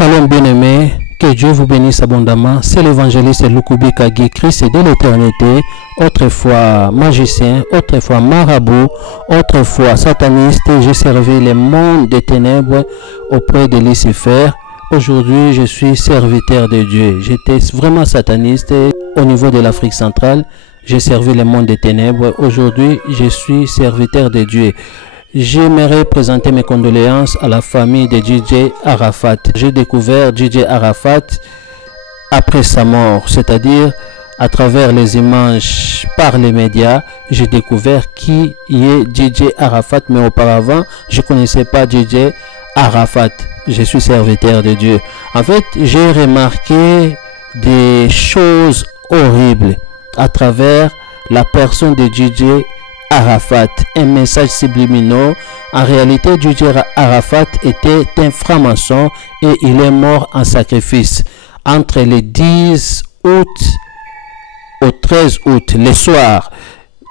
Shalom bien-aimés, que Dieu vous bénisse abondamment. C'est l'évangéliste Lukubi Kagi, Christ de l'éternité, autrefois magicien, autrefois marabout, autrefois sataniste. J'ai servi le monde des ténèbres auprès de Lucifer. Aujourd'hui, je suis serviteur de Dieu. J'étais vraiment sataniste au niveau de l'Afrique centrale. J'ai servi le monde des ténèbres. Aujourd'hui, je suis serviteur de Dieu. J'aimerais présenter mes condoléances à la famille de DJ Arafat. J'ai découvert DJ Arafat après sa mort, c'est-à-dire à travers les images par les médias. J'ai découvert qui est DJ Arafat, mais auparavant, je ne connaissais pas DJ Arafat. Je suis serviteur de Dieu. En fait, j'ai remarqué des choses horribles à travers la personne de DJ Arafat, un message subliminal. En réalité, DJ Arafat était un franc-maçon et il est mort en sacrifice entre le 10 août au 13 août, le soir.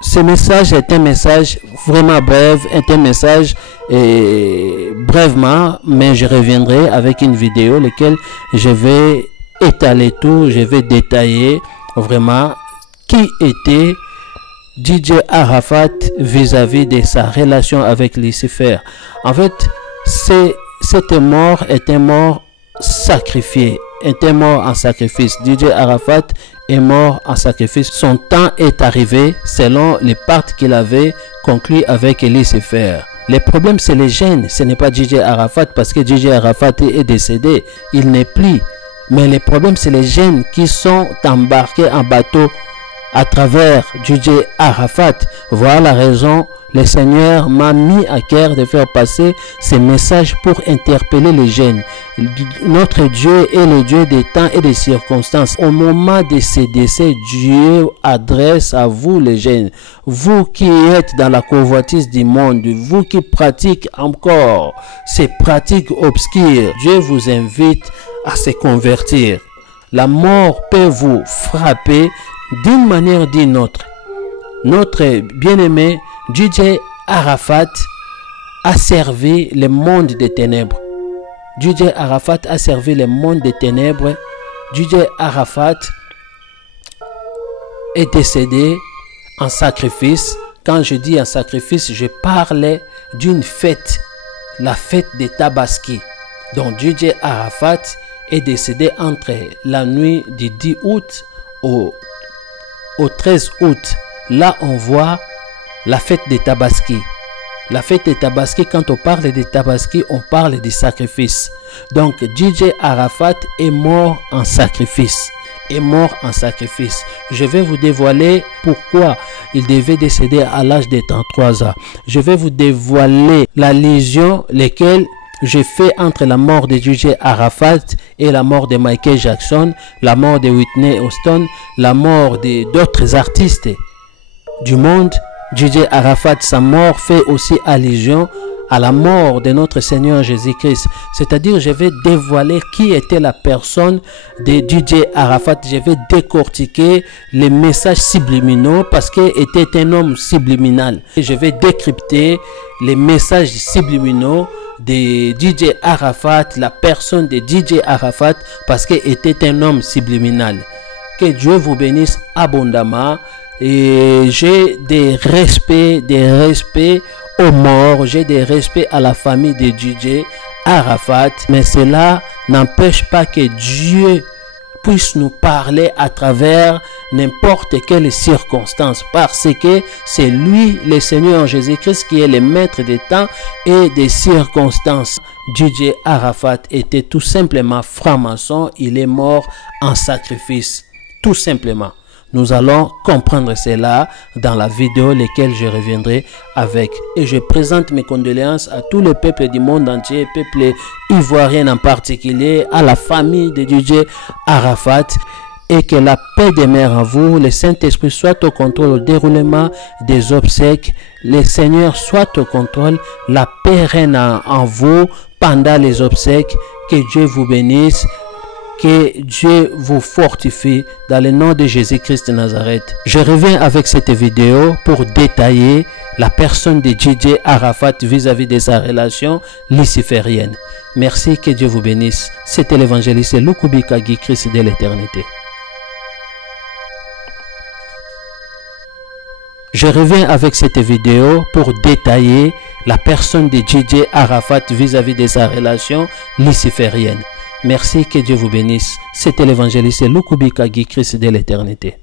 Ce message est un message vraiment bref, est un message brièvement, mais je reviendrai avec une vidéo, laquelle je vais étaler tout, je vais détailler vraiment qui était DJ Arafat vis-à-vis de sa relation avec Lucifer. En fait, cette mort est un mort sacrifié, est un mort en sacrifice. DJ Arafat est mort en sacrifice. Son temps est arrivé selon les pactes qu'il avait conclus avec Lucifer. Le problème, c'est les gènes. Ce n'est pas DJ Arafat, parce que DJ Arafat est décédé. Il n'est plus. Mais le problème, c'est les gènes qui sont embarqués en bateau à travers DJ Arafat. Voilà la raison, le Seigneur m'a mis à cœur de faire passer ces messages pour interpeller les jeunes. Notre Dieu est le Dieu des temps et des circonstances. Au moment de ces décès, Dieu adresse à vous les jeunes, vous qui êtes dans la convoitise du monde, vous qui pratiquez encore ces pratiques obscures. Dieu vous invite à se convertir. La mort peut vous frapper d'une manière ou d'une autre. Notre bien-aimé DJ Arafat a servi le monde des ténèbres. DJ Arafat a servi le monde des ténèbres. DJ Arafat est décédé en sacrifice. Quand je dis en sacrifice, je parle d'une fête, la fête des Tabaski. Donc DJ Arafat est décédé entre la nuit du 10 août au 13 août. Là on voit la fête des Tabaski. La fête des Tabaski, quand on parle des Tabaski, on parle du sacrifice. Donc DJ Arafat est mort en sacrifice. Est mort en sacrifice. Je vais vous dévoiler pourquoi il devait décéder à l'âge de 33 ans. Je vais vous dévoiler la lésion lesquelles j'ai fait entre la mort de DJ Arafat et la mort de Michael Jackson, la mort de Whitney Houston, la mort d'autres artistes du monde. DJ Arafat, sa mort fait aussi allusion à la mort de notre Seigneur Jésus-Christ. C'est-à-dire, je vais dévoiler qui était la personne de DJ Arafat. Je vais décortiquer les messages subliminaux parce qu'il était un homme subliminal. Et je vais décrypter les messages subliminaux de DJ Arafat, la personne de DJ Arafat, parce qu'il était un homme subliminal. Que Dieu vous bénisse abondamment. Et j'ai des respects aux morts, j'ai des respects à la famille de DJ Arafat, mais cela n'empêche pas que Dieu puisse nous parler à travers n'importe quelle circonstance, parce que c'est lui, le Seigneur Jésus-Christ, qui est le maître des temps et des circonstances. DJ Arafat était tout simplement franc-maçon, il est mort en sacrifice, tout simplement. Nous allons comprendre cela dans la vidéo, laquelle je reviendrai avec. Et je présente mes condoléances à tout le peuple du monde entier, peuple ivoirien en particulier, à la famille de DJ Arafat. Et que la paix demeure en vous, le Saint-Esprit soit au contrôle au déroulement des obsèques, le Seigneur soit au contrôle, la paix règne en vous pendant les obsèques. Que Dieu vous bénisse. Que Dieu vous fortifie dans le nom de Jésus-Christ de Nazareth. Je reviens avec cette vidéo pour détailler la personne de DJ Arafat vis-à-vis de sa relation luciférienne. Merci, que Dieu vous bénisse. C'était l'évangéliste Lukubika Guy Christ de l'éternité. Je reviens avec cette vidéo pour détailler la personne de DJ Arafat vis-à-vis de sa relation luciférienne. Merci, que Dieu vous bénisse. C'était l'évangéliste Lukubika Guy Christ de l'éternité.